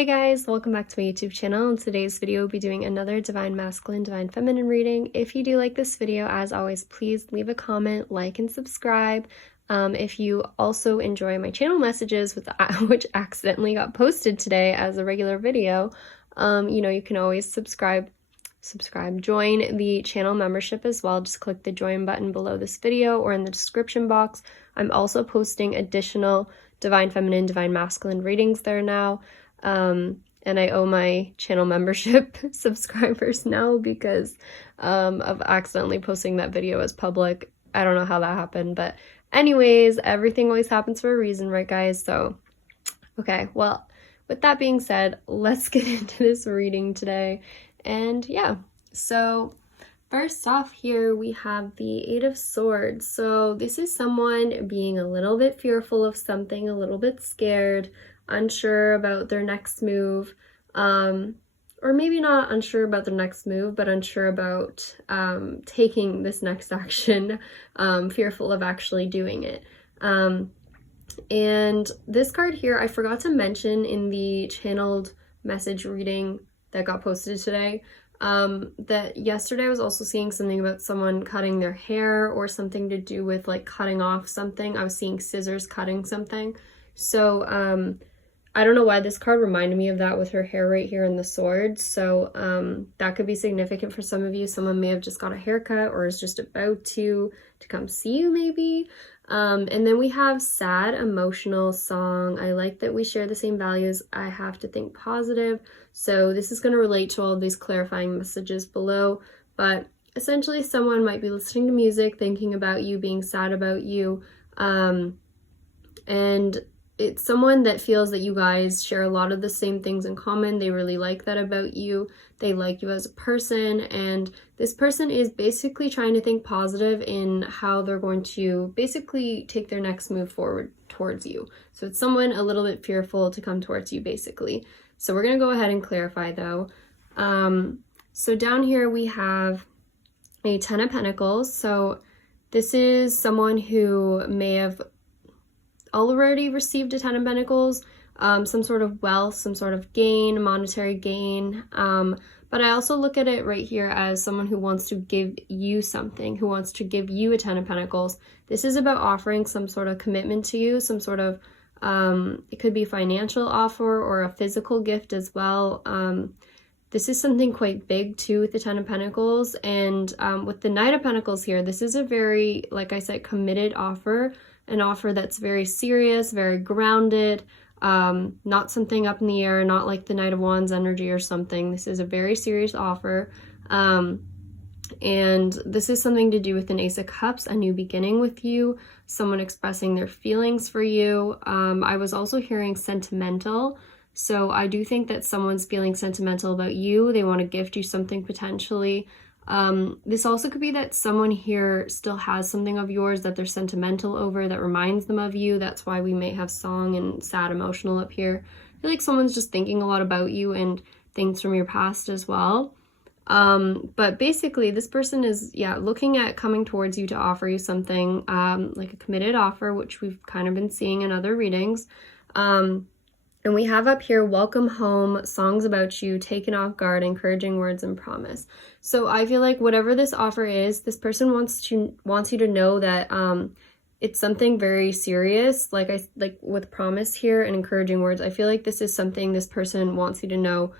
Hey guys, welcome back to my YouTube channel. In today's video, we'll be doing another Divine Masculine, Divine Feminine reading. If you do like this video, as always, please leave a comment, like, and subscribe. If you also enjoy my channel messages, which accidentally got posted today as a regular video, you can always join the channel membership as well. Just click the join button below this video or in the description box. I'm also posting additional Divine Feminine, Divine Masculine readings there now. And I owe my channel membership subscribers now because of accidentally posting that video as public. I don't know how that happened, but anyways, everything always happens for a reason, right guys? So, okay, well, with that being said, let's get into this reading today. And yeah, so first off here, we have the Eight of Swords. So this is someone being a little bit fearful of something, a little bit scared, unsure about their next move, or maybe not unsure about their next move, but unsure about taking this next action, fearful of actually doing it. And this card here, I forgot to mention in the channeled message reading that got posted today, that yesterday I was also seeing something about someone cutting their hair or something to do with like cutting off something. I was seeing scissors cutting something. So, I don't know why this card reminded me of that with her hair right here in the swords. So that could be significant for some of you. Someone may have just got a haircut or is just about to come see you maybe. And then we have sad, emotional song. I like that we share the same values. I have to think positive. So this is going to relate to all of these clarifying messages below. But essentially someone might be listening to music, thinking about you, being sad about you. And it's someone that feels that you guys share a lot of the same things in common. They really like that about you. They like you as a person. And this person is basically trying to think positive in how they're going to basically take their next move forward towards you. So it's someone a little bit fearful to come towards you, basically. So we're going to go ahead and clarify, though. So down here we have a Ten of Pentacles. So this is someone who may have already received a Ten of Pentacles, some sort of wealth, some sort of gain, monetary gain. But I also look at it right here as someone who wants to give you something, who wants to give you a Ten of Pentacles. This is about offering some sort of commitment to you, some sort of, it could be financial offer or a physical gift as well. This is something quite big too with the Ten of Pentacles. And with the Knight of Pentacles here, this is a very, like I said, committed offer. An offer that's very serious, very grounded, not something up in the air, not like the Knight of Wands energy or something. This is a very serious offer. And this is something to do with an Ace of Cups, a new beginning with you, someone expressing their feelings for you. I was also hearing sentimental. So I do think that someone's feeling sentimental about you. They want to gift you something potentially. This also could be that someone here still has something of yours that they're sentimental over, that reminds them of you. That's why we may have song and sad emotional up here. I feel like someone's just thinking a lot about you and things from your past as well. But basically this person is, looking at coming towards you to offer you something, like a committed offer, which we've kind of been seeing in other readings. And we have up here, welcome home, songs about you, taken off guard, encouraging words, and promise. So I feel like whatever this offer is, this person wants you to know that it's something very serious, like with promise here and encouraging words. I feel like this is something this person wants you to know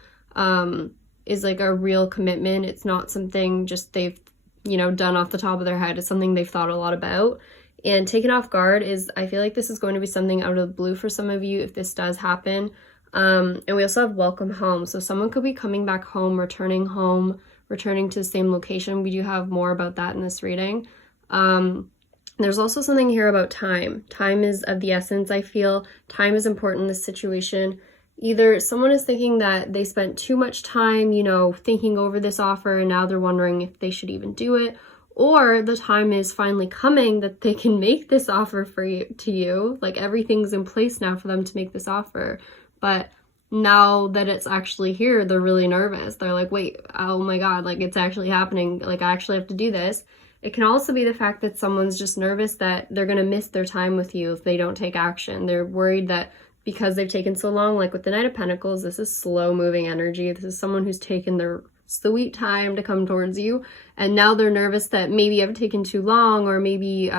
is like a real commitment. It's not something just they've, done off the top of their head. It's something they've thought a lot about. And taken off guard is, I feel like this is going to be something out of the blue for some of you if this does happen. And we also have welcome home. So someone could be coming back home, returning to the same location. We do have more about that in this reading. There's also something here about time. Time is of the essence, I feel. Time is important in this situation. Either someone is thinking that they spent too much time, thinking over this offer and now they're wondering if they should even do it. Or the time is finally coming that they can make this offer to you. Like everything's in place now for them to make this offer. But now that it's actually here, they're really nervous. They're like, wait, oh my God, like it's actually happening. Like I actually have to do this. It can also be the fact that someone's just nervous that they're going to miss their time with you if they don't take action. They're worried that because they've taken so long, like with the Knight of Pentacles, this is slow moving energy. This is someone who's taken their sweet time to come towards you, and now they're nervous that maybe you've taken too long, or maybe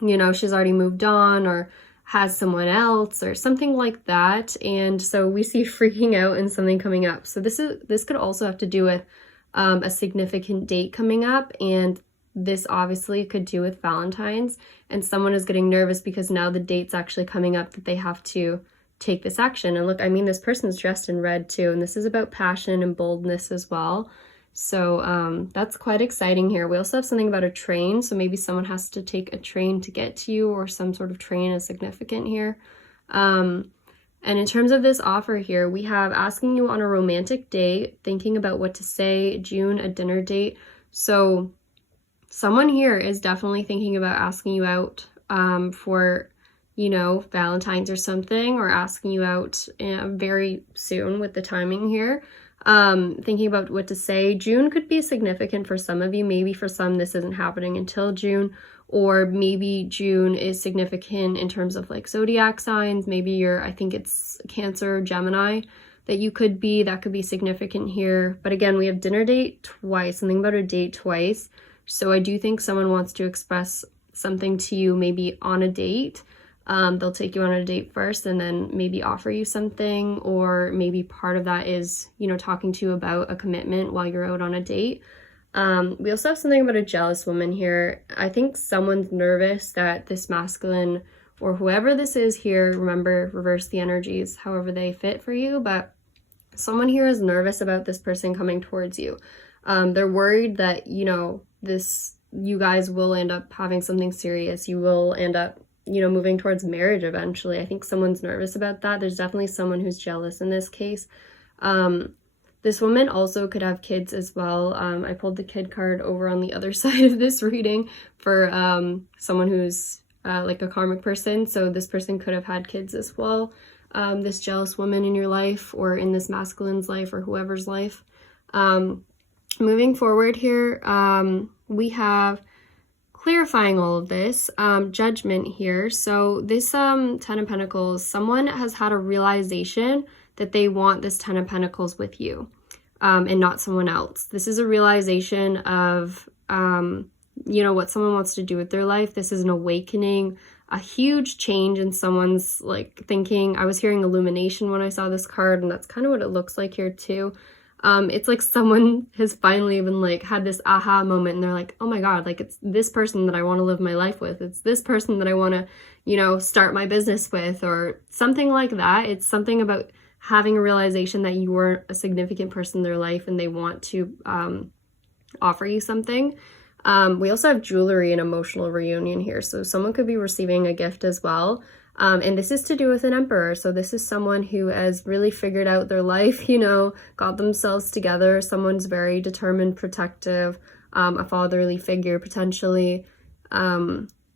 you know, she's already moved on or has someone else or something like that. And so we see freaking out and something coming up. So this could also have to do with a significant date coming up, and this obviously could do with Valentine's, and someone is getting nervous because now the date's actually coming up that they have to take this action. And look, I mean, this person's dressed in red too, and this is about passion and boldness as well. So that's quite exciting here. We also have something about a train, so maybe someone has to take a train to get to you, or some sort of train is significant here. And in terms of this offer here, we have asking you on a romantic date, thinking about what to say, June, a dinner date. So someone here is definitely thinking about asking you out for, you know, Valentine's or something, or asking you out very soon with the timing here. Thinking about what to say. June could be significant for some of you. Maybe for some this isn't happening until June, or maybe June is significant in terms of like zodiac signs. Maybe you're, I think it's Cancer or Gemini that you could be. That could be significant here. But again, we have dinner date twice, something about a date twice. So I do think someone wants to express something to you, maybe on a date. They'll take you on a date first and then maybe offer you something, or maybe part of that is, you know, talking to you about a commitment while you're out on a date. We also have something about a jealous woman here. I think someone's nervous that this masculine, or whoever this is here, remember, reverse the energies however they fit for you, but someone here is nervous about this person coming towards you. They're worried that, you know, you guys will end up having something serious. You will end up, you know, moving towards marriage eventually. I think someone's nervous about that. There's definitely someone who's jealous in this case. This woman also could have kids as well. I pulled the kid card over on the other side of this reading for someone who's like a karmic person. So this person could have had kids as well. This jealous woman in your life, or in this masculine's life, or whoever's life. Moving forward here, we have clarifying all of this, judgment here. So this 10 of Pentacles, someone has had a realization that they want this 10 of Pentacles with you, and not someone else. This is a realization of, you know, what someone wants to do with their life. This is an awakening, a huge change in someone's like thinking. I was hearing illumination when I saw this card, and that's kind of what it looks like here too. It's like someone has finally even like had this aha moment, and they're like, oh my God, like it's this person that I want to live my life with. It's this person that I want to, you know, start my business with, or something like that. It's something about having a realization that you were a significant person in their life, and they want to offer you something. We also have jewelry and emotional reunion here. So someone could be receiving a gift as well. And this is to do with an emperor. So this is someone who has really figured out their life, you know, got themselves together. Someone's very determined, protective, a fatherly figure potentially.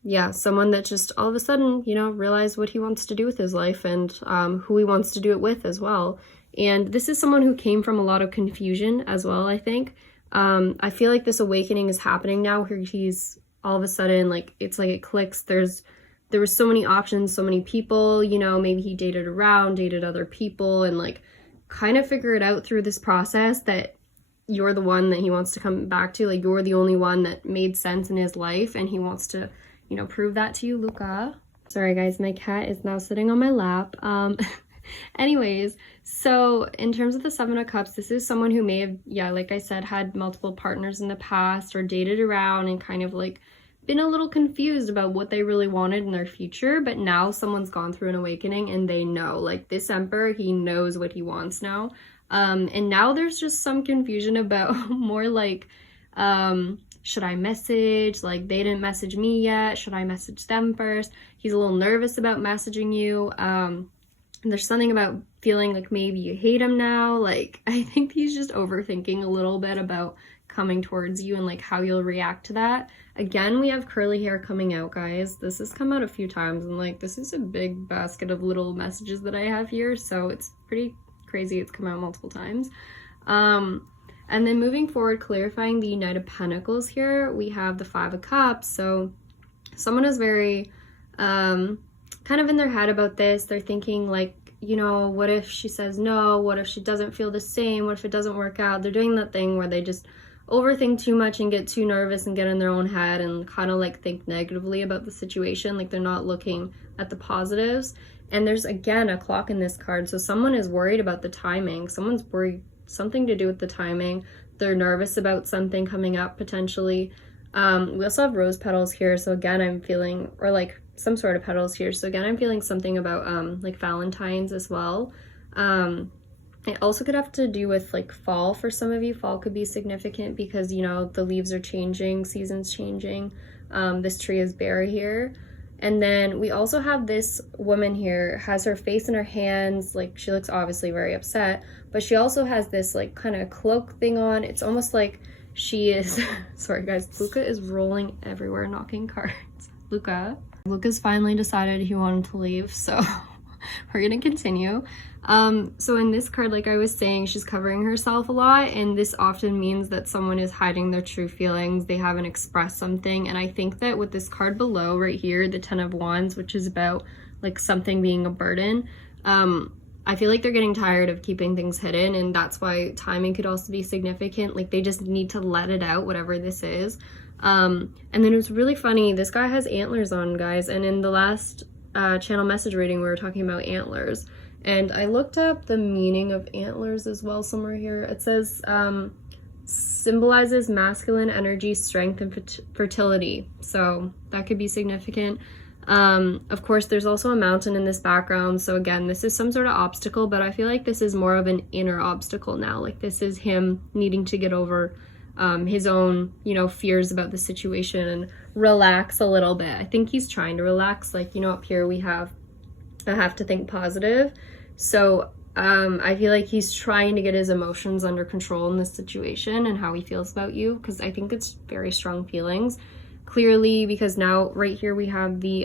Yeah, someone that just all of a sudden, you know, realized what he wants to do with his life, and who he wants to do it with as well. And this is someone who came from a lot of confusion as well, I think. I feel like this awakening is happening now, where he's all of a sudden, like, it's like it clicks. There were so many options, so many people, you know, maybe he dated other people, and like kind of figure it out through this process that you're the one that he wants to come back to. Like, you're the only one that made sense in his life, and he wants to, you know, prove that to you, Luca. Sorry guys, my cat is now sitting on my lap. Anyways, so in terms of the 7 of Cups, this is someone who may have, yeah, like I said, had multiple partners in the past, or dated around and kind of like been a little confused about what they really wanted in their future. But now someone's gone through an awakening, and they know, like, this emperor, he knows what he wants now. And now there's just some confusion about more like, should I message? Like, they didn't message me yet. Should I message them first? He's a little nervous about messaging you. And there's something about feeling like maybe you hate him now. Like, I think he's just overthinking a little bit about coming towards you and like how you'll react to that. Again, we have curly hair coming out, guys. This has come out a few times, and like this is a big basket of little messages that I have here, so it's pretty crazy. It's come out multiple times. And then moving forward, clarifying the Knight of Pentacles here, we have the 5 of Cups. So someone is very kind kind of in their head about this. They're thinking like, you know, what if she says no? What if she doesn't feel the same? What if it doesn't work out? They're doing that thing where they just overthink too much and get too nervous and get in their own head and kind of like think negatively about the situation. Like they're not looking at the positives. And there's again a clock in this card. So someone is worried about the timing. Someone's worried something to do with the timing. They're nervous about something coming up potentially. We also have rose petals here. So again, I'm feeling, or like some sort of petals here. So again, I'm feeling something about like Valentine's as well. It also could have to do with like fall for some of you. Fall could be significant because, you know, the leaves are changing, seasons changing. This tree is bare here. And then we also have this woman here, has her face in her hands, like she looks obviously very upset, but she also has this like kind of cloak thing on. It's almost like she is, sorry guys, Luca is rolling everywhere, knocking cards. Luca's finally decided he wanted to leave, so we're gonna continue. So in this card, like I was saying, she's covering herself a lot, and this often means that someone is hiding their true feelings. They haven't expressed something. And I think that with this card below right here, the 10 of Wands, which is about like something being a burden, I feel like they're getting tired of keeping things hidden, and that's why timing could also be significant. Like they just need to let it out, whatever this is. And then it was really funny, this guy has antlers on, guys, and in the last channel message reading we were talking about antlers, and I looked up the meaning of antlers as well somewhere here. It says symbolizes masculine energy, strength, and fertility, so that could be significant. Of course there's also a mountain in this background, so again, this is some sort of obstacle, but I feel like this is more of an inner obstacle now. Like this is him needing to get over his own, you know, fears about the situation and relax a little bit. I think he's trying to relax. Like, you know, up here we have, I have to think positive. So I feel like he's trying to get his emotions under control in this situation and how he feels about you, because I think it's very strong feelings. Clearly, because now right here we have the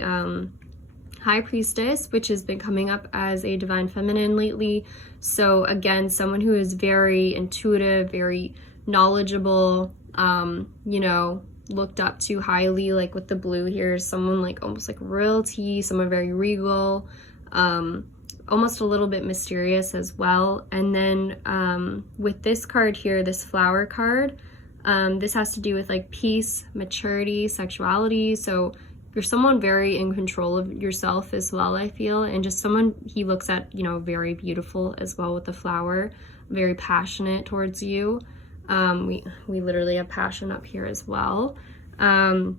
High Priestess, which has been coming up as a divine feminine lately. So again, someone who is very intuitive, very knowledgeable, you know, looked up to highly, like with the blue here, someone like almost like royalty, someone very regal, almost a little bit mysterious as well. And then with this card here, this flower card, this has to do with like peace, maturity, sexuality. So you're someone very in control of yourself as well, I feel, and just someone he looks at, you know, very beautiful as well with the flower, very passionate towards you. We literally have passion up here as well. And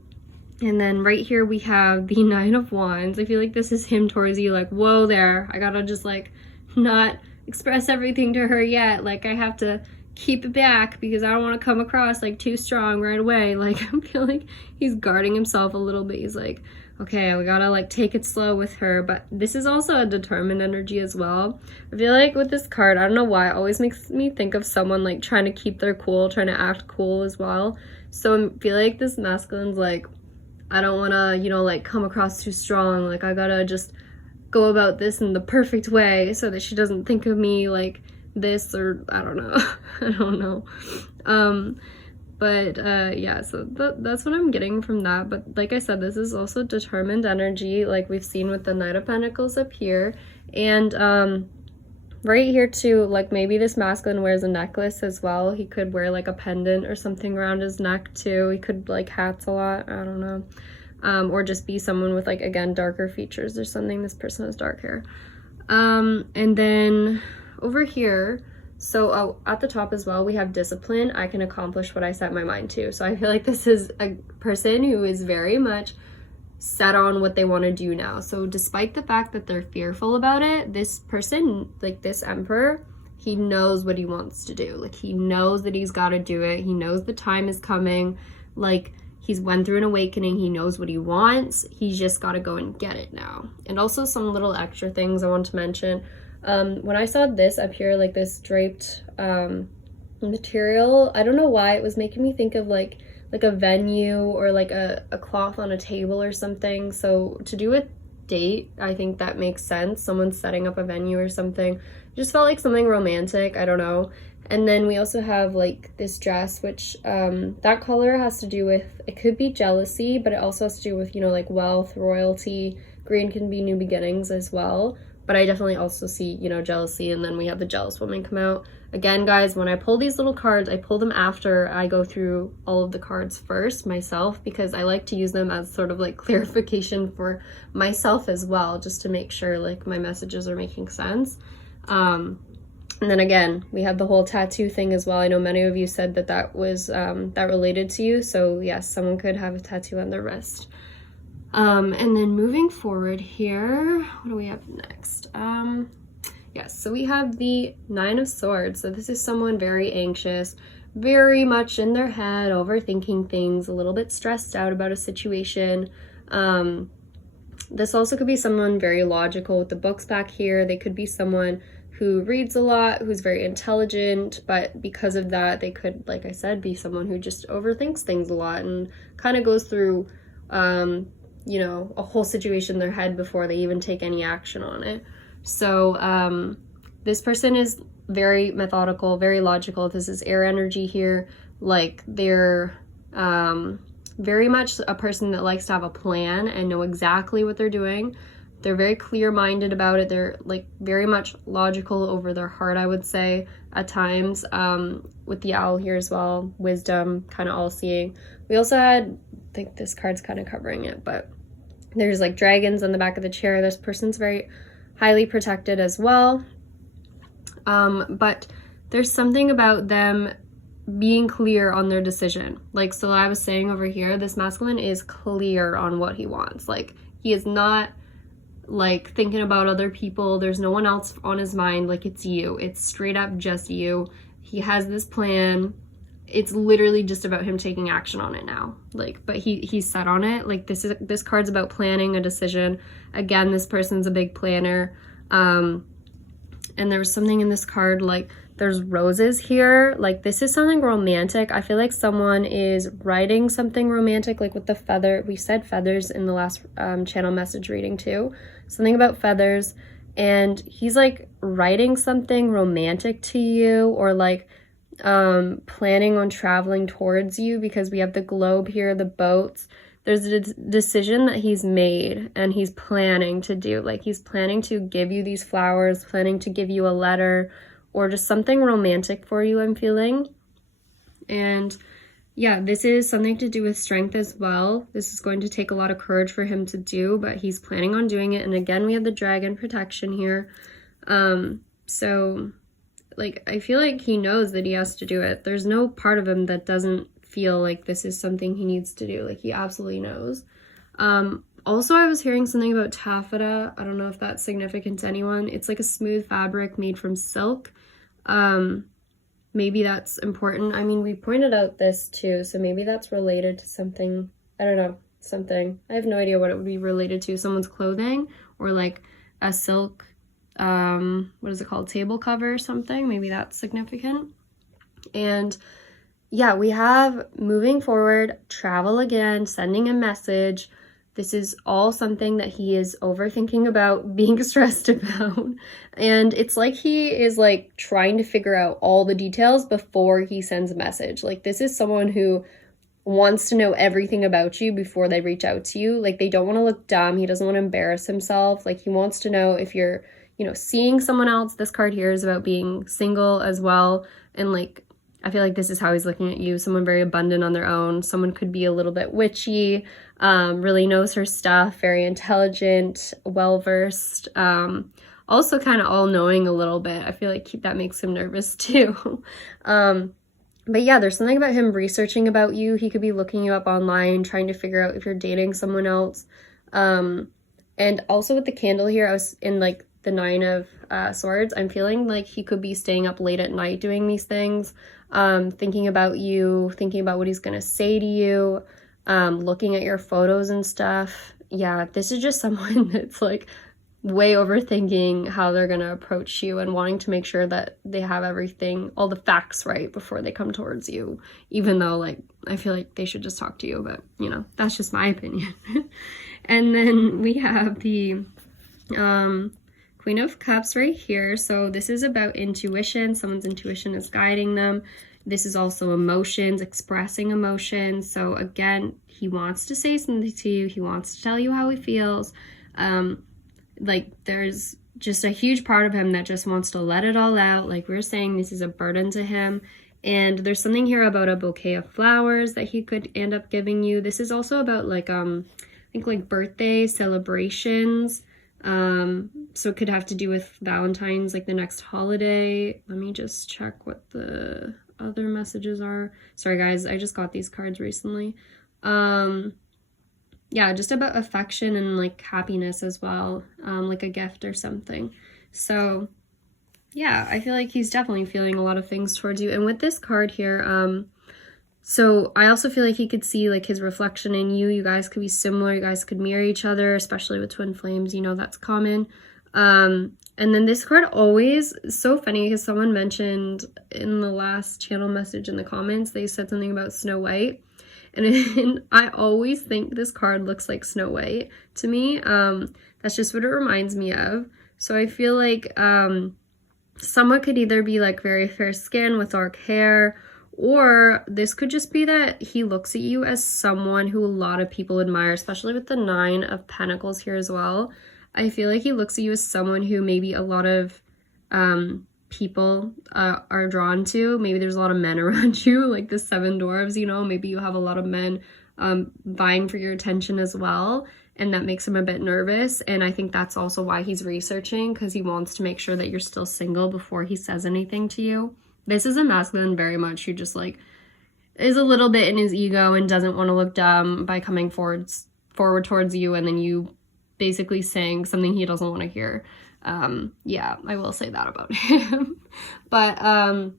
then right here we have the Nine of Wands. I feel like this is him towards you, like, whoa there, I gotta just like not express everything to her yet. Like I have to keep it back because I don't want to come across like too strong right away. Like I feel like he's guarding himself a little bit. He's like, okay, we gotta like take it slow with her. But this is also a determined energy as well. I feel like with this card, I don't know why, it always makes me think of someone like trying to keep their cool, trying to act cool as well. So I feel like this masculine's like, I don't want to, you know, like come across too strong. Like I gotta just go about this in the perfect way so that she doesn't think of me like this, or I don't know. I don't know. Yeah, so that's what I'm getting from that. But like I said, this is also determined energy, like we've seen with the Knight of Pentacles up here. And right here too, like maybe this masculine wears a necklace as well. He could wear like a pendant or something around his neck too. He could like hats a lot, I don't know. Or just be someone with like, again, darker features or something. This person has dark hair. And then over here, so at the top as well, we have discipline. I can accomplish what I set my mind to. So I feel like this is a person who is very much set on what they want to do now. So despite the fact that they're fearful about it, this person, like this emperor, he knows what he wants to do. Like he knows that he's got to do it. He knows the time is coming. Like he's went through an awakening. He knows what he wants. He's just got to go and get it now. And also some little extra things I want to mention. When I saw this up here, like this draped material, I don't know why it was making me think of like a venue or like a cloth on a table or something. So to do with date, I think that makes sense. Someone's setting up a venue or something. It just felt like something romantic, I don't know. And then we also have like this dress, which that color has to do with, it could be jealousy, but it also has to do with, you know, like wealth, royalty, green can be new beginnings as well. But I definitely also see, you know, jealousy, and then we have the jealous woman come out. Again, guys, when I pull these little cards, I pull them after I go through all of the cards first myself, because I like to use them as sort of like clarification for myself as well, just to make sure like my messages are making sense. And then again, we have the whole tattoo thing as well. I know many of you said that that was that related to you. So yes, someone could have a tattoo on their wrist. And then moving forward here, what do we have next? Yes, so we have the Nine of Swords. So this is someone very anxious, very much in their head, overthinking things, a little bit stressed out about a situation. This also could be someone very logical with the books back here. They could be someone who reads a lot, who's very intelligent, but because of that, they could, like I said, be someone who just overthinks things a lot and kind of goes through, you know, a whole situation in their head before they even take any action on it. So this person is very methodical, very logical. This is air energy here. Like they're very much a person that likes to have a plan and know exactly what they're doing. They're very clear-minded about it. They're like very much logical over their heart, I would say, at times. With the owl here as well, wisdom, kind of all-seeing. We also had, I think this card's kind of covering it, but there's like dragons on the back of the chair. This person's very highly protected as well. But there's something about them being clear on their decision. Like, so I was saying over here, this masculine is clear on what he wants. Like, he is not like thinking about other people. There's no one else on his mind. Like, it's you. It's straight up just you. He has this plan. It's literally just about him taking action on it now. Like, but he's set on it. Like, this card's about planning a decision. Again, this person's a big planner. And there was something in this card, like there's roses here. Like, this is something romantic. I feel like someone is writing something romantic, like with the feather. We said feathers in the last channel message reading too. Something about feathers. And he's like writing something romantic to you, or like planning on traveling towards you, because we have the globe here, the boats. There's a decision that he's made and he's planning to do. Like, he's planning to give you these flowers, planning to give you a letter, or just something romantic for you, I'm feeling. And yeah, this is something to do with strength as well. This is going to take a lot of courage for him to do, but he's planning on doing it. And again, we have the dragon protection here. So like, I feel like he knows that he has to do it. There's no part of him that doesn't feel like this is something he needs to do. Like, he absolutely knows. Also, I was hearing something about taffeta. I don't know if that's significant to anyone. It's like a smooth fabric made from silk. Maybe that's important. I mean, we pointed out this too, so maybe that's related to something. I don't know, something. I have no idea what it would be related to. Someone's clothing, or like a silk, what is it called? Table cover or something. Maybe that's significant. And yeah, we have moving forward, travel again, sending a message. This is all something that he is overthinking about, being stressed about. And it's like he is like trying to figure out all the details before he sends a message. Like, this is someone who wants to know everything about you before they reach out to you. Like, they don't want to look dumb. He doesn't want to embarrass himself. Like, he wants to know if you're, you know, seeing someone else. This card here is about being single as well. And like, I feel like this is how he's looking at you. Someone very abundant on their own. Someone could be a little bit witchy, really knows her stuff, very intelligent, well-versed, also kind of all-knowing a little bit. I feel like that makes him nervous too. But yeah, there's something about him researching about you. He could be looking you up online, trying to figure out if you're dating someone else. And also with the candle here, I was in like the Nine of Swords. I'm feeling like he could be staying up late at night doing these things, thinking about you, thinking about what he's gonna say to you, looking at your photos and stuff. Yeah, this is just someone that's like way overthinking how they're gonna approach you and wanting to make sure that they have everything, all the facts right before they come towards you, even though like I feel like they should just talk to you, but you know, that's just my opinion. And then we have the Queen of Cups right here. So this is about intuition. Someone's intuition is guiding them. This is also emotions, expressing emotions. So again, he wants to say something to you. He wants to tell you how he feels. Like there's just a huge part of him that just wants to let it all out. Like we were saying, this is a burden to him. And there's something here about a bouquet of flowers that he could end up giving you. This is also about like I think like birthday celebrations. So it could have to do with Valentine's, like the next holiday. Let me just check what the other messages are. Sorry guys, I just got these cards recently. Yeah, just about affection and like happiness as well, like a gift or something. So yeah, I feel like he's definitely feeling a lot of things towards you. And with this card here, so I also feel like he could see like his reflection in you. You guys could be similar. You guys could mirror each other, especially with twin flames. You know, that's common. And then this card always, so funny because someone mentioned in the last channel message in the comments, they said something about Snow White. And I always think this card looks like Snow White to me. That's just what it reminds me of. So I feel like someone could either be like very fair skin with dark hair, or this could just be that he looks at you as someone who a lot of people admire, especially with the 9 of Pentacles here as well. I feel like he looks at you as someone who maybe a lot of people are drawn to. Maybe there's a lot of men around you, like the 7 dwarves, you know, maybe you have a lot of men vying for your attention as well, and that makes him a bit nervous. And I think that's also why he's researching, because he wants to make sure that you're still single before he says anything to you. This is a masculine very much who just like is a little bit in his ego and doesn't want to look dumb by coming forward towards you and then you basically saying something he doesn't want to hear. Yeah, I will say that about him. But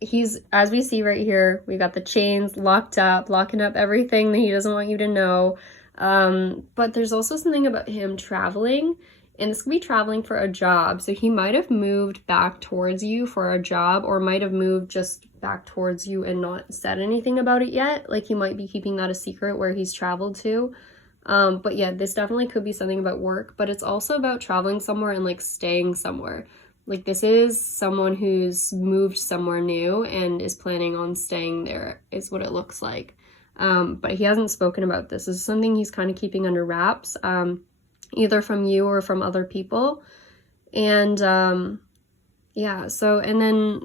he's, as we see right here, we got the chains locked up, locking up everything that he doesn't want you to know. But there's also something about him traveling, and this could be traveling for a job. So he might have moved back towards you for a job, or might have moved just back towards you and not said anything about it yet. Like he might be keeping that a secret where he's traveled to. But yeah, this definitely could be something about work, but it's also about traveling somewhere and like staying somewhere. Like this is someone who's moved somewhere new and is planning on staying there, is what it looks like. But he hasn't spoken about this. This is something he's kind of keeping under wraps, either from you or from other people. And yeah, so, and then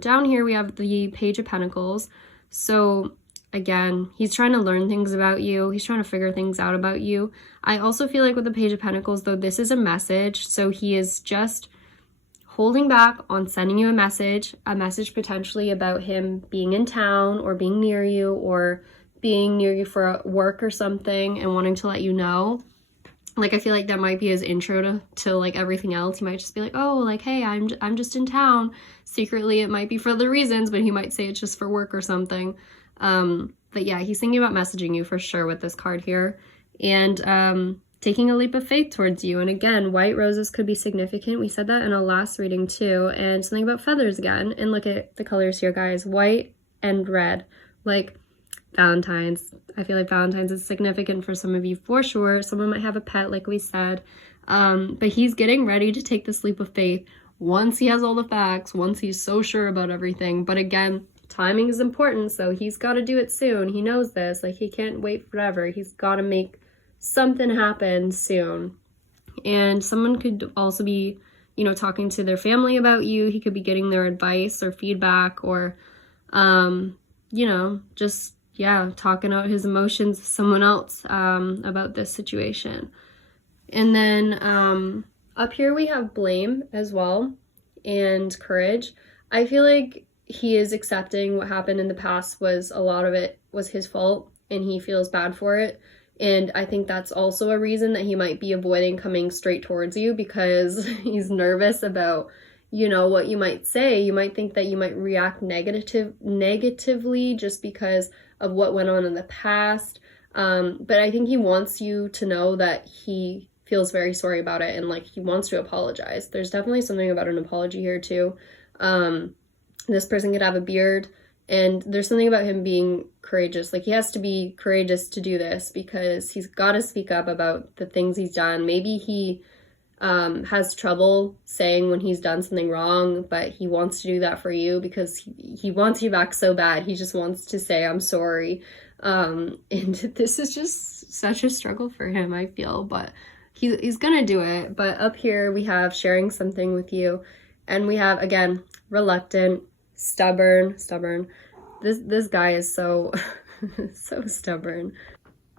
down here we have the Page of Pentacles. So again, he's trying to learn things about you. He's trying to figure things out about you. I also feel like with the Page of Pentacles, though, this is a message. So he is just holding back on sending you a message potentially about him being in town or being near you or being near you for work or something and wanting to let you know. Like, I feel like that might be his intro to like everything else. He might just be like, oh, like, hey, I'm just in town. Secretly, it might be for other reasons, but he might say it's just for work or something. But yeah, he's thinking about messaging you for sure with this card here. And taking a leap of faith towards you. And again, white roses could be significant. We said that in our last reading too. And something about feathers again. And look at the colors here, guys. White and red. Like Valentine's. I feel like Valentine's is significant for some of you for sure. Someone might have a pet, like we said. But he's getting ready to take this leap of faith once he has all the facts, once he's so sure about everything. But again, timing is important, so he's got to do it soon. He knows this. Like, he can't wait forever. He's got to make something happen soon. And someone could also be, you know, talking to their family about you. He could be getting their advice or feedback or, you know, just, yeah, talking out his emotions to someone else about this situation. And then up here we have blame as well and courage. I feel like he is accepting what happened in the past was a lot of it was his fault and he feels bad for it. And I think that's also a reason that he might be avoiding coming straight towards you, because he's nervous about, you know, what you might say. You might think that you might react negatively just because of what went on in the past. But I think he wants you to know that he feels very sorry about it and like he wants to apologize. There's definitely something about an apology here too. This person could have a beard, and there's something about him being courageous. Like, he has to be courageous to do this because he's got to speak up about the things he's done. Maybe he has trouble saying when he's done something wrong, but he wants to do that for you because he wants you back so bad. He just wants to say, I'm sorry. And this is just such a struggle for him, I feel. But he's gonna do it. But up here we have sharing something with you, and we have, again, reluctant, stubborn. This guy is so so stubborn.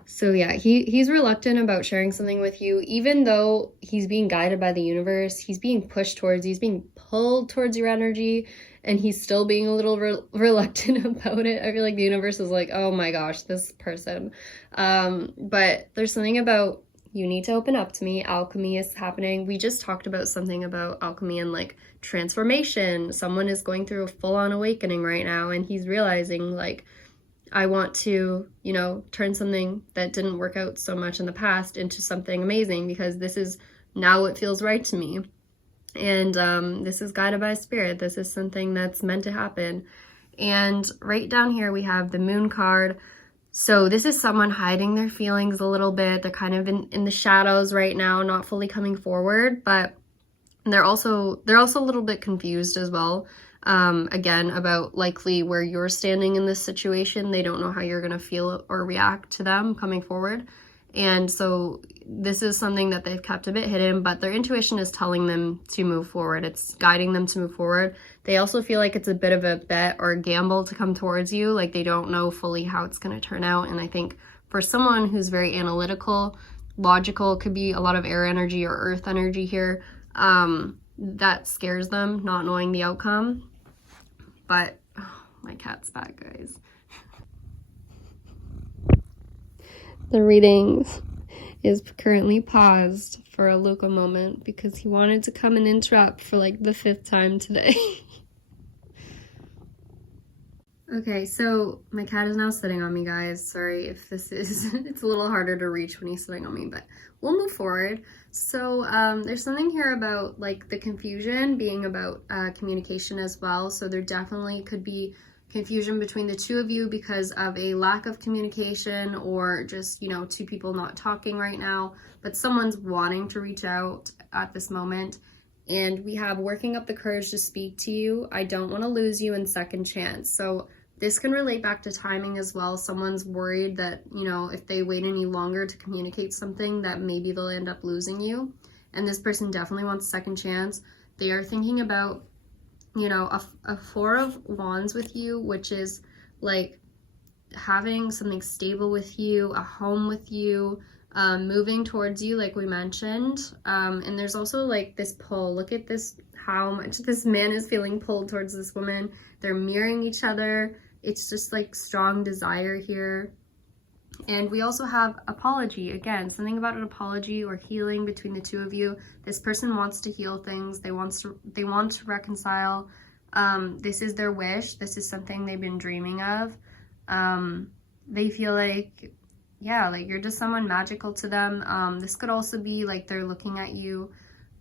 So yeah, he's reluctant about sharing something with you, even though he's being guided by the universe. He's being pushed towards you, he's being pulled towards your energy, and he's still being a little reluctant about it. I feel like the universe is like, oh my gosh, this person. But there's something about, you need to open up to me. Alchemy is happening. We just talked about something about alchemy and like transformation. Someone is going through a full-on awakening right now, and he's realizing, like, I want to, you know, turn something that didn't work out so much in the past into something amazing, because this is now what feels right to me. And this is guided by spirit. This is something that's meant to happen. And right down here we have the Moon card. So this is someone hiding their feelings a little bit. They're kind of in the shadows right now, not fully coming forward, but they're also a little bit confused as well. Again, about likely where you're standing in this situation. They don't know how you're going to feel or react to them coming forward. And so this is something that they've kept a bit hidden, but their intuition is telling them to move forward. It's guiding them to move forward. They also feel like it's a bit of a bet or a gamble to come towards you. Like, they don't know fully how it's going to turn out. And I think for someone who's very analytical, logical, could be a lot of air energy or earth energy here, that scares them, not knowing the outcome. But oh, my cat's back, guys. The reading is currently paused for a Luca moment because he wanted to come and interrupt for like the 5th time today. Okay, so my cat is now sitting on me, guys. Sorry if this is, it's a little harder to reach when he's sitting on me, but we'll move forward. So there's something here about like the confusion being about communication as well. So there definitely could be confusion between the two of you because of a lack of communication, or just, you know, two people not talking right now, but someone's wanting to reach out at this moment. And we have working up the courage to speak to you. I don't want to lose you, and second chance. So this can relate back to timing as well. Someone's worried that, you know, if they wait any longer to communicate something, that maybe they'll end up losing you. And this person definitely wants a second chance. They are thinking about, you know, a 4 of Wands with you, which is like having something stable with you, a home with you, moving towards you, like we mentioned. And there's also like this pull. Look at this, how much this man is feeling pulled towards this woman. They're mirroring each other. It's just like strong desire here. And we also have apology. Again, something about an apology or healing between the two of you. This person wants to heal things. They want to reconcile. This is their wish. This is something they've been dreaming of. They feel like, yeah, like you're just someone magical to them. This could also be like they're looking at you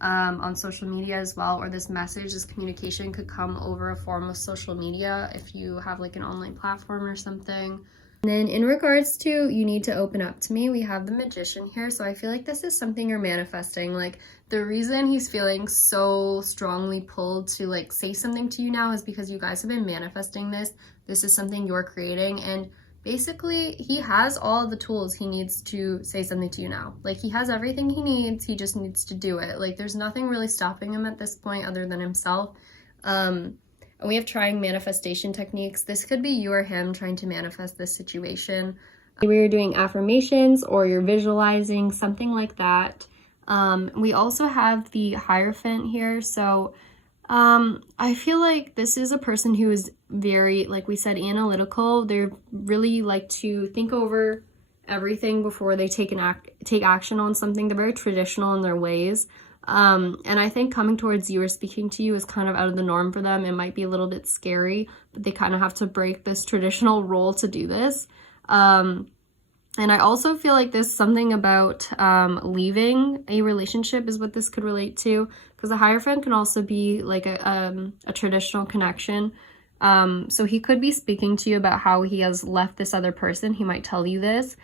on social media as well, or this message, this communication could come over a form of social media if you have like an online platform or something. And then in regards to you need to open up to me, we have the Magician here. So I feel like this is something you're manifesting. Like the reason he's feeling so strongly pulled to like say something to you now is because you guys have been manifesting this. This is something you're creating, and basically he has all the tools he needs to say something to you now. Like he has everything he needs, he just needs to do it. Like there's nothing really stopping him at this point other than himself. And we have trying manifestation techniques. This could be you or him trying to manifest this situation. Maybe you're doing affirmations or you're visualizing, something like that. We also have the Hierophant here. So I feel like this is a person who is very, like we said, analytical. They really like to think over everything before they take action on something. They're very traditional in their ways. And I think coming towards you or speaking to you is kind of out of the norm for them. It might be a little bit scary, but they kind of have to break this traditional role to do this. And I also feel like there's something about leaving a relationship is what this could relate to, because a Hierophant can also be like a traditional connection. So he could be speaking to you about how he has left this other person. He might tell you this.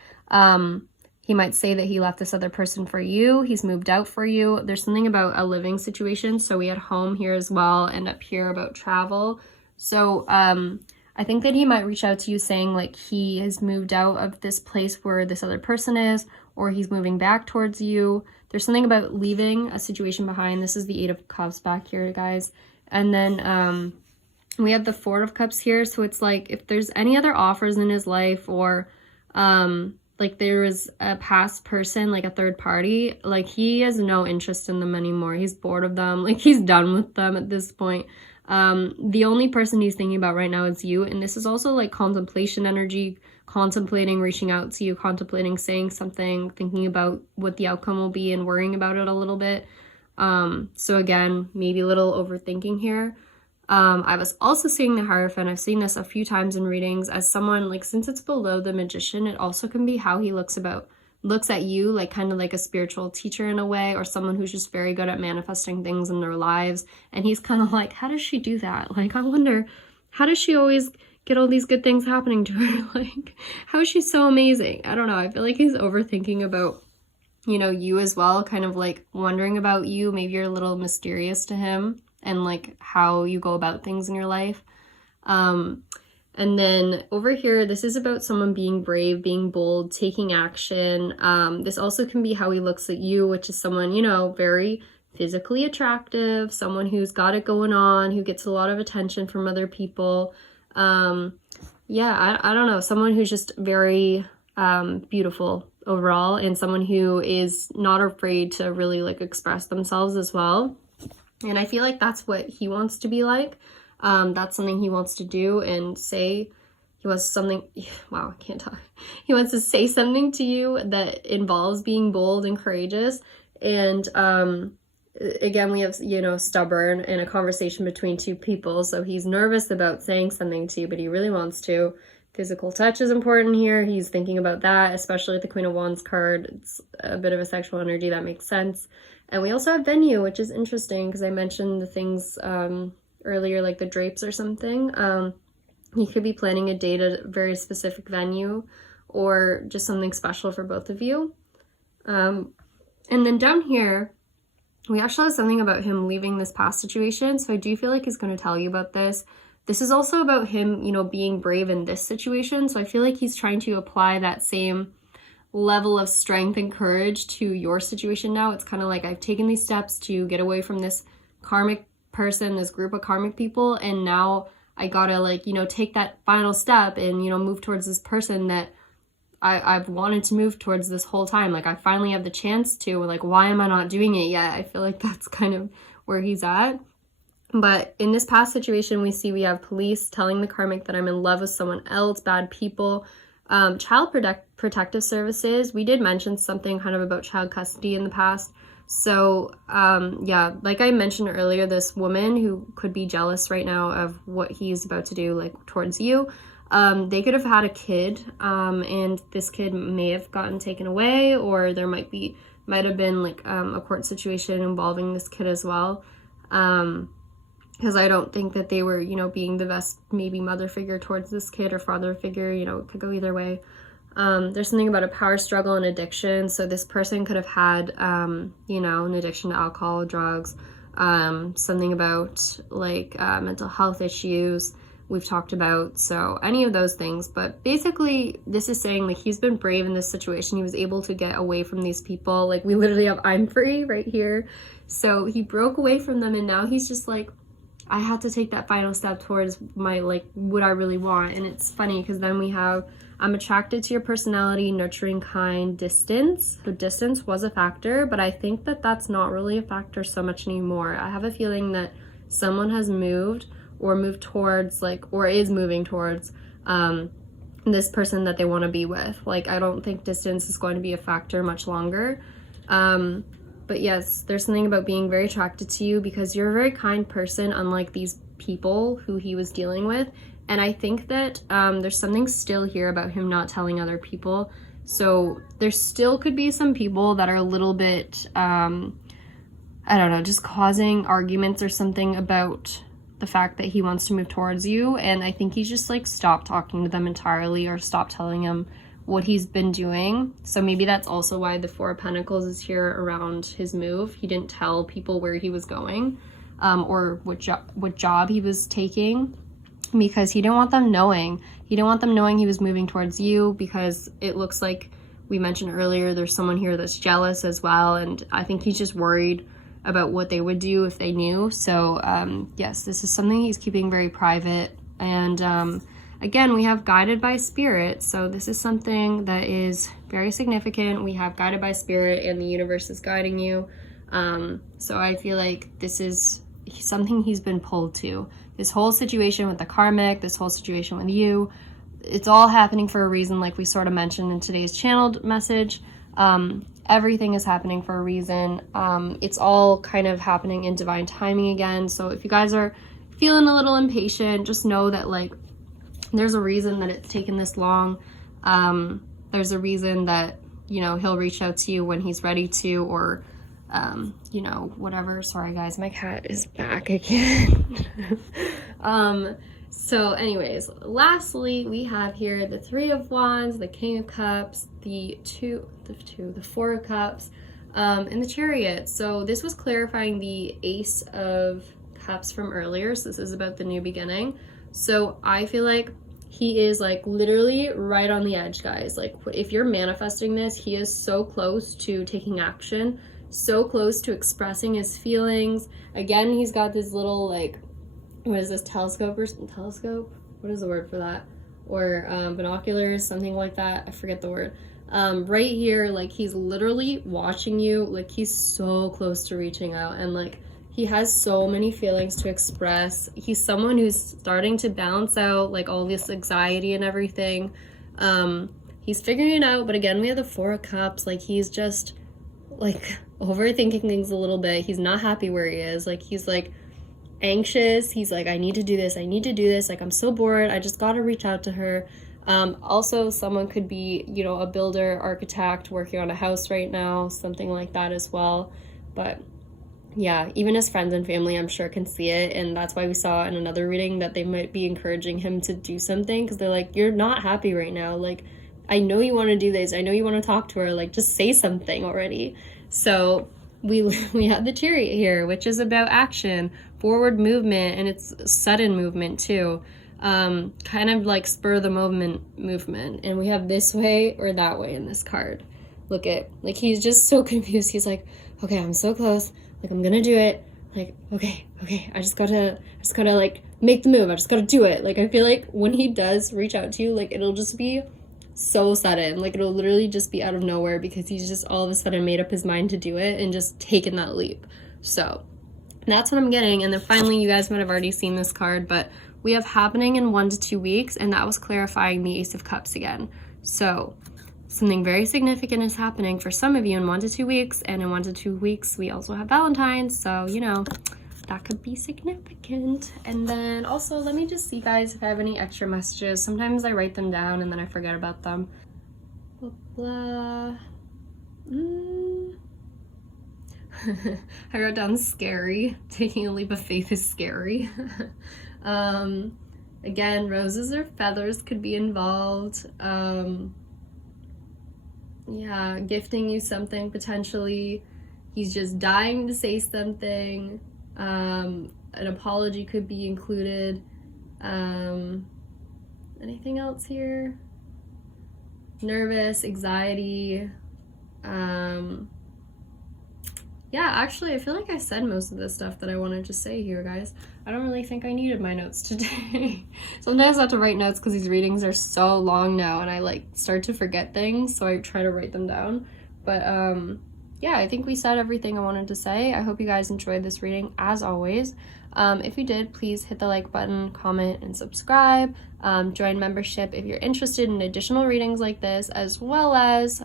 He might say that he left this other person for you. He's moved out for you. There's something about a living situation. So we had home here as well, and up here about travel. So I think that he might reach out to you saying like he has moved out of this place where this other person is, or he's moving back towards you. There's something about leaving a situation behind. This is the 8 of Cups back here, guys. And then we have the 4 of Cups here. So it's like if there's any other offers in his life, or like there was a past person, like a third party, like he has no interest in them anymore. He's bored of them. Like he's done with them at this point. The only person he's thinking about right now is you. And this is also like contemplation energy, contemplating reaching out to you, contemplating saying something, thinking about what the outcome will be and worrying about it a little bit. So again, maybe a little overthinking here. I was also seeing the Hierophant. I've seen this a few times in readings as someone, like, since it's below the Magician, it also can be how he looks at you, like kind of like a spiritual teacher in a way, or someone who's just very good at manifesting things in their lives. And he's kind of like, how does she do that? Like, I wonder, how does she always get all these good things happening to her? Like, how is she so amazing? I don't know. I feel like he's overthinking about, you know, you as well, kind of like wondering about you. Maybe you're a little mysterious to him and like how you go about things in your life. And then over here, this is about someone being brave, being bold, taking action. This also can be how he looks at you, which is someone, you know, very physically attractive, someone who's got it going on, who gets a lot of attention from other people. Yeah, I don't know, someone who's just very beautiful overall, and someone who is not afraid to really like express themselves as well. And I feel like that's what he wants to be like. That's something he wants to do and say. He wants something, wow, I can't talk. He wants to say something to you that involves being bold and courageous. And again, we have, you know, stubborn in a conversation between two people. So he's nervous about saying something to you, but he really wants to. Physical touch is important here. He's thinking about that, especially with the Queen of Wands card. It's a bit of a sexual energy. That makes sense. And we also have venue, which is interesting because I mentioned the things earlier, like the drapes or something. You could be planning a date at a very specific venue, or just something special for both of you. And then down here, we actually have something about him leaving this past situation. So I do feel like he's going to tell you about this. This is also about him, you know, being brave in this situation. So I feel like he's trying to apply that same level of strength and courage to your situation now. It's kind of like, I've taken these steps to get away from this karmic person, this group of karmic people, and now I gotta, like, you know, take that final step and, you know, move towards this person that I've wanted to move towards this whole time. Like, I finally have the chance to, like, why am I not doing it yet? I feel like that's kind of where he's at. But in this past situation, we have police telling the karmic that I'm in love with someone else, bad people. Child protective services. We did mention something kind of about child custody in the past. So, yeah, like I mentioned earlier, this woman who could be jealous right now of what he's about to do, like, towards you, they could have had a kid, and this kid may have gotten taken away, or there might have been, like, a court situation involving this kid as well. Because I don't think that they were, you know, being the best maybe mother figure towards this kid, or father figure, you know, it could go either way. There's something about a power struggle and addiction. So this person could have had, you know, an addiction to alcohol, drugs, something about like mental health issues we've talked about. So any of those things. But basically this is saying, like, he's been brave in this situation. He was able to get away from these people. Like, we literally have I'm free right here. So he broke away from them, and now he's just like, I had to take that final step towards my, like, what I really want. And it's funny because then we have, I'm attracted to your personality, nurturing, kind, distance. So distance was a factor, but I think that that's not really a factor so much anymore. I have a feeling that someone has moved towards, like, or is moving towards this person that they want to be with. Like, I don't think distance is going to be a factor much longer. But yes, there's something about being very attracted to you because you're a very kind person, unlike these people who he was dealing with. And I think that there's something still here about him not telling other people. So there still could be some people that are a little bit, I don't know, just causing arguments or something about the fact that he wants to move towards you. And I think he's just, like, stopped talking to them entirely, or stopped telling them what he's been doing. So maybe that's also why the 4 of Pentacles is here around his move. He didn't tell people where he was going, or what job he was taking, because he didn't want them knowing. He didn't want them knowing he was moving towards you, because it looks like we mentioned earlier, there's someone here that's jealous as well, and I think he's just worried about what they would do if they knew. So yes, this is something he's keeping very private. And again, we have guided by spirit, so this is something that is very significant. We have guided by spirit, and the universe is guiding you. So I feel like this is something he's been pulled to. This whole situation with the karmic, this whole situation with you, it's all happening for a reason, like we sort of mentioned in today's channeled message. Everything is happening for a reason. It's all kind of happening in divine timing again. So if you guys are feeling a little impatient, just know that like there's a reason that it's taken this long. There's a reason that, you know, he'll reach out to you when he's ready to, or you know, whatever. Sorry guys, my cat is back again. So anyways, lastly, we have here the Three of Wands, the King of Cups, the Four of Cups, and the Chariot. So this was clarifying the Ace of Cups from earlier. So this is about the new beginning. So I feel like he is like literally right on the edge, guys. Like if you're manifesting this, he is so close to taking action, so close to expressing his feelings. Again, he's got this little like, what is this, telescope? What is the word for that? Or binoculars, something like that. I forget the word. Right here, like he's literally watching you. Like he's so close to reaching out, and like he has so many feelings to express. He's someone who's starting to balance out like all this anxiety and everything. He's figuring it out, but again, we have the Four of Cups. Like he's just like overthinking things a little bit. He's not happy where he is. Like he's like anxious. He's like, I need to do this, like I'm so bored, I just gotta reach out to her. Also, someone could be, you know, a builder, architect working on a house right now, something like that as well. But yeah, even his friends and family, I'm sure, can see it, and that's why we saw in another reading that they might be encouraging him to do something, because they're like, you're not happy right now, like I know you want to do this, I know you want to talk to her, like just say something already. So we have the Chariot here, which is about action, forward movement, and it's sudden movement too, kind of like spur the moment movement. And we have this way or that way in this card. Look at, like he's just so confused. He's like, okay, I'm so close, like I'm gonna do it, like okay, I just gotta like make the move, I just gotta do it. Like I feel like when he does reach out to you, like it'll just be so sudden, like it'll literally just be out of nowhere, because he's just all of a sudden made up his mind to do it and just taken that leap. So that's what I'm getting. And then finally, you guys might have already seen this card, but we have happening in 1 to 2 weeks, and that was clarifying the Ace of Cups again. So something very significant is happening for some of you in 1 to 2 weeks, and in 1 to 2 weeks we also have Valentine's, so you know that could be significant. And then also, let me just see, guys, if I have any extra messages. Sometimes I write them down and then I forget about them. Blah, blah. I wrote down scary. Taking a leap of faith is scary. Again, roses or feathers could be involved. Yeah, gifting you something potentially. He's just dying to say something. An apology could be included. Anything else here? Nervous, anxiety. Yeah, actually, I feel like I said most of the stuff that I wanted to say here, guys. I don't really think I needed my notes today. Sometimes I have to write notes because these readings are so long now, and I like start to forget things, so I try to write them down. But yeah, I think we said everything I wanted to say. I hope you guys enjoyed this reading, as always. If you did, please hit the like button, comment, and subscribe. Join membership if you're interested in additional readings like this, as well as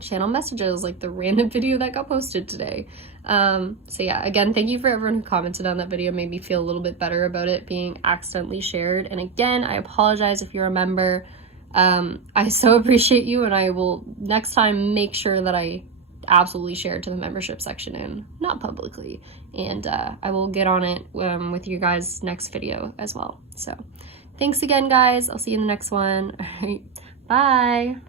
channel messages like the random video that got posted today. So yeah, again, thank you for everyone who commented on that video. Made me feel a little bit better about it being accidentally shared. And again, I apologize if you're a member. I so appreciate you, and I will next time make sure that I absolutely share it to the membership section and not publicly. And I will get on it with you guys next video as well. So thanks again, guys. I'll see you in the next one. All right, bye.